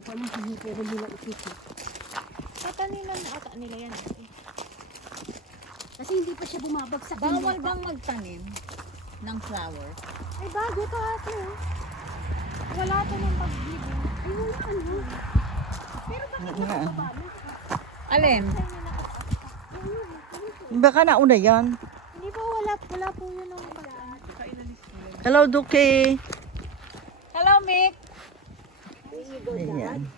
Paano hindi pero nila ikikit? Tatanilan na ata nila yan. Kasi hindi pa siya bumabagsak. yung Bawal lupa. bang magtanim ng flower? Ay, bago to ate. Wala to ng pagbibig. Ay, wala ano. Pero bakit nakababa na? Alin? Baka nauna yan. Hindi po wala po yun ang Hello, Duki. Hello, Mick. Ayan.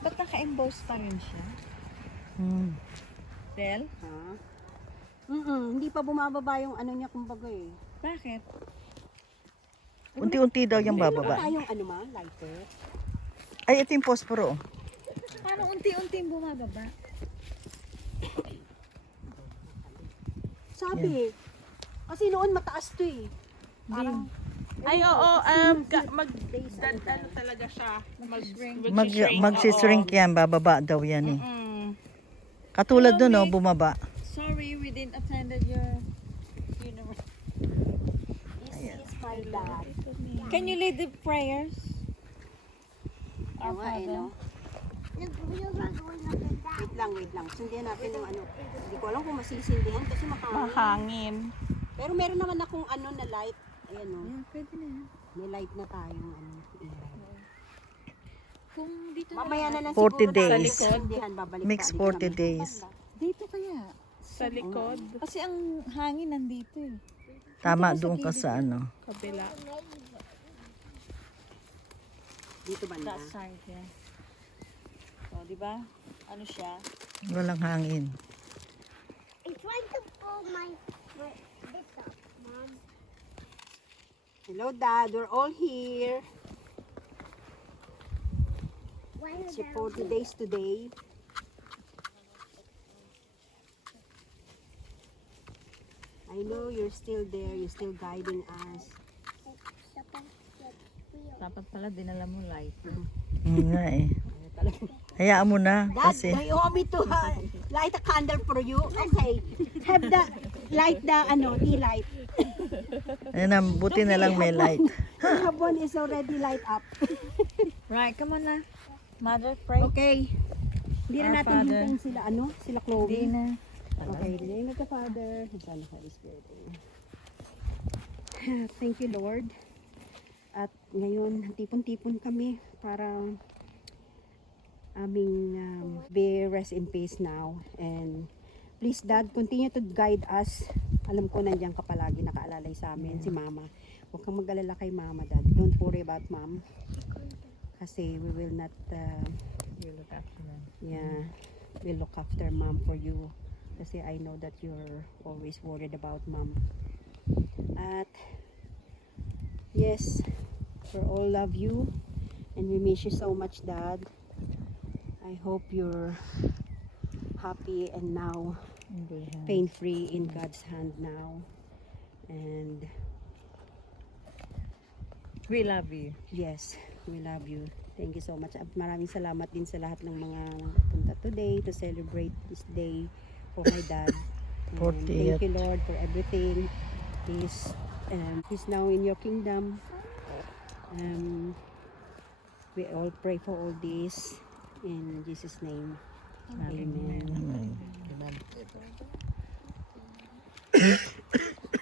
Ba't naka-emboss pa rin siya? Del? Ha? Hindi pa bumababa yung ano niya kumbaga eh. Bakit? Unti-unti daw yung Meron bababa. ba tayong ano ma? Lighter? Ay, ito yung posporo. Paano unti-unting bumababa? Sabi. Kasi noon mataas to eh. Parang Ay, oo, days ano talaga siya, Magsishrink yan, bababa daw yan eh. Katulad Hello, dun, no, Mick. bumaba. Sorry, we didn't attended your funeral. This is my dad. Can you lead the prayers? Our Oo nga eh, Father. no? Wait lang. Sundihan natin yung ano. Hindi ko alam kung masisindihan kasi makahangin. mahangin. Pero meron naman akong ano na light. Ayan no. Yeah, pwede na yan. May light na tayong ano. ilaw. Kung dito Mamaya na lang 40 siguro days. natin sisindihan, babalik Mix tayo 40 namin. days. Dito kaya. Sa likod, Kasi ang hangin nandito eh. Tama Dito doon sa ka gilid sa yan. ano. kabila. Dito banda. That side, yeah. So, di ba? Ano siya? Walang hangin. I'm trying to pull my this up, Mom. Hello Dad, we're all here. Why It's is your that 40 days today. I know you're still there, you're still guiding us. Dapat pala dinala mo light. Nga eh. Hayaan mo na. Dad, Kasi you want me to light a candle for you? Okay. Have the light the ano, tea light. ayun na, buti na lang may light. The one is already light up. Right, come on na. Mother, pray. Okay. Hindi Our na natin Father. hintayin sila ano, sila Chloe. Hindi na. Okay, in the name of the Father, the Son, and the Holy Spirit. Thank you, Lord. At ngayon, tipon-tipon kami para aming be rest in peace now. And please, Dad, continue to guide us. Alam ko nandiyan ka palagi nakaalalay sa amin, si Mama. Huwag kang mag-alala kay Mama, Dad. Don't worry about Mom. Kasi we will not, You look after them. yeah, we'll look after Mom for you. Kasi I know that you're always worried about Mom. At yes, we all love you and we miss you so much, Dad. I hope you're happy and now pain-free in God's hand now. And We love you. yes, we love you. Thank you so much. At maraming salamat din sa lahat ng mga punta today to celebrate this day for my dad. And 40th. thank you, Lord, for everything. He's now in your kingdom. We all pray for all this in Jesus' name. Amen.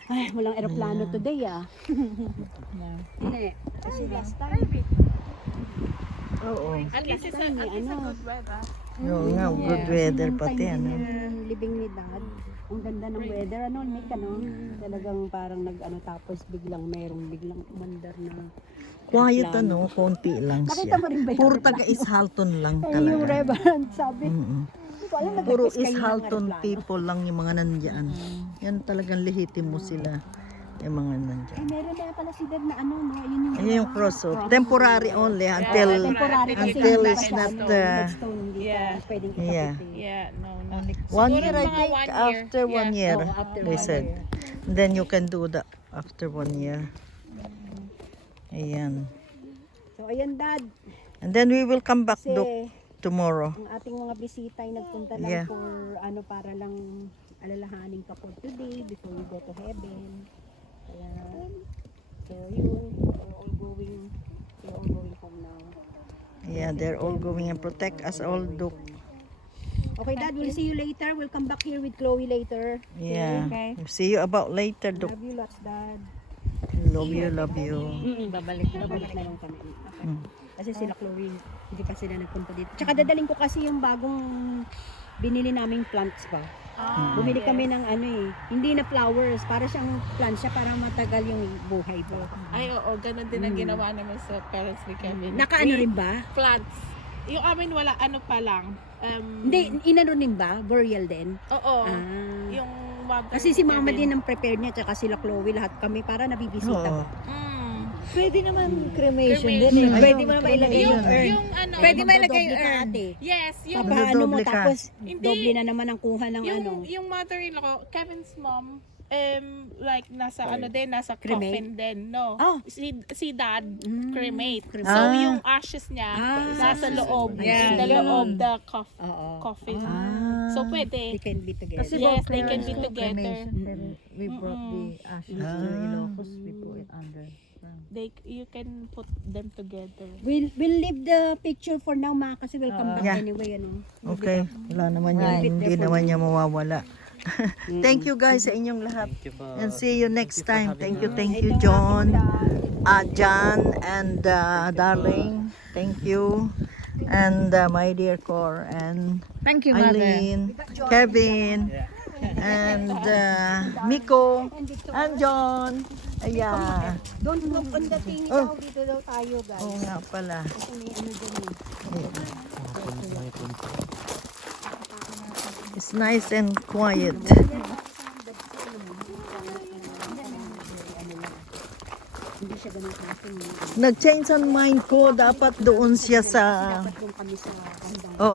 Ay, walang eroplano today Hindi. Kasi last time. Oo. At least it's a good weather. Oo nga, good weather pati ano. Living ni Dad. Ang ganda ng weather. Ano, Nick, ano? Talagang parang nag-ano tapos biglang umandar na. Quiet ano, konti lang Nakita siya. mo rin ba yung Puro taga-Ishalton lang Ay, yung talaga. Reverend sabi. Hindi ko alam, Puro nag-request kayo ng Ishalton aeroplano. people lang yung mga nandyan. Yan talagang lehitimo sila. Yung mga nandyan. Ay, meron na pala si Dad na ano, no? Yun yung Ayun yung cross, oh. Temporary only until temporary kasi until hindi pa it's siya, not, ano, headstone, hindi Yeah. pa pwedeng Yeah. ikapit eh. Yeah, no. 1 Siguro year I mga think, 1 year. after 1 year, Oh, after they 1 said. year. Then you can do that after 1 year. Ayan. So, ayan, Dad. And then we will come back, Kasi Dok, tomorrow. ang ating mga bisita ay nagpunta lang Yeah. for ano, para lang alalahanin ka for today before you go to heaven. Kaya, so yun, we're all going home Yeah, they're all going and protect us all, Duke. Okay, Dad, we'll see you later. We'll come back here with Chloe later. Yeah. Okay. See you about later, Duke. Love you lots, Dad. Love you, love you. Babalik na lang kami. Mm. Kasi sila Chloe, hindi pa sila nagpunta dito. Tsaka dadaling ko kasi yung bagong binili naming plants pa. Bumili kami ng ano eh, hindi na flowers, para siyang plants siya para matagal yung buhay pa. Ay, oo, ganun din ang ginawa naman sa parents ni Kevin. Nakaano rin ba? Plants. Yung amin wala, ano pa lang. Hindi, inano rin ba? Burial din? Oo. Ah. Yung mother Kasi si ni Mama Kevin. din ang prepare niya, tsaka sila Chloe, lahat kami para nabibisita Oo. ba? Pwede naman cremation Cremation. din eh. Ay, Pwede mo naman ilagay Yung, yung urn. yung ano, Pwede mo ilagay Magdodoble yung ka, urn. ate. yes, yung, Papaano mo, Magdodoble ka. tapos Hindi. doble na naman ang kuha ng ano. yung mother-in-law ko, Kevin's mom, like nasa ano din, nasa Cremate? coffin din, no? Oh. Si dad, cremate. So Ah. yung ashes niya, nasa loob. Yeah. The loob, the Oo. coffin. Ah. So pwede. They can be together. Kasi Yes, about they can be cremation, together. pero we brought the ashes to Ilocos, we put it under. You can put them together. We'll leave the picture for now, Ma, kasi we'll come back Yeah. anyway, ano. Okay, wala naman yan. Hindi naman niya mawawala. Thank you guys sa inyong lahat. And see you next time. Thank you, John, John, and Darling. Thank you. And my dear Cor, and Thank you, Mother. Eileen, Kevin, and Miko, and John. Ayan. Don't look on the thing daw, dito daw tayo, guys. Oo nga pala. Kasi may ano dyan eh. It's nice and quiet. Hindi siya ganun klaseng. Nag-change ang mind ko. Dapat doon siya sa... Dapat doon kami sa bandang. Oh.